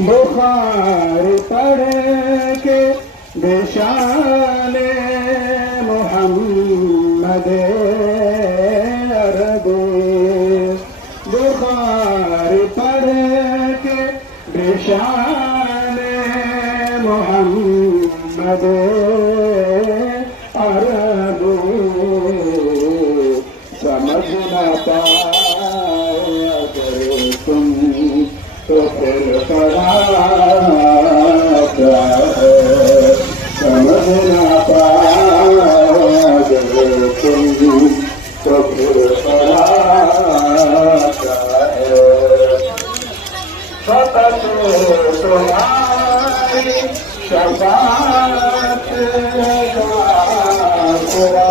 बुखारी पढ़ के बेशाने मोहम्मद अरबी। बुखारी पढ़ के बेशाने मोहम्मद अरबी। समझ न पाए अगर तुम तो फिर पढ़ा समझ न पाए अगर तुम तो फिर पढ़ा फकत तुम्हारी शफाअत का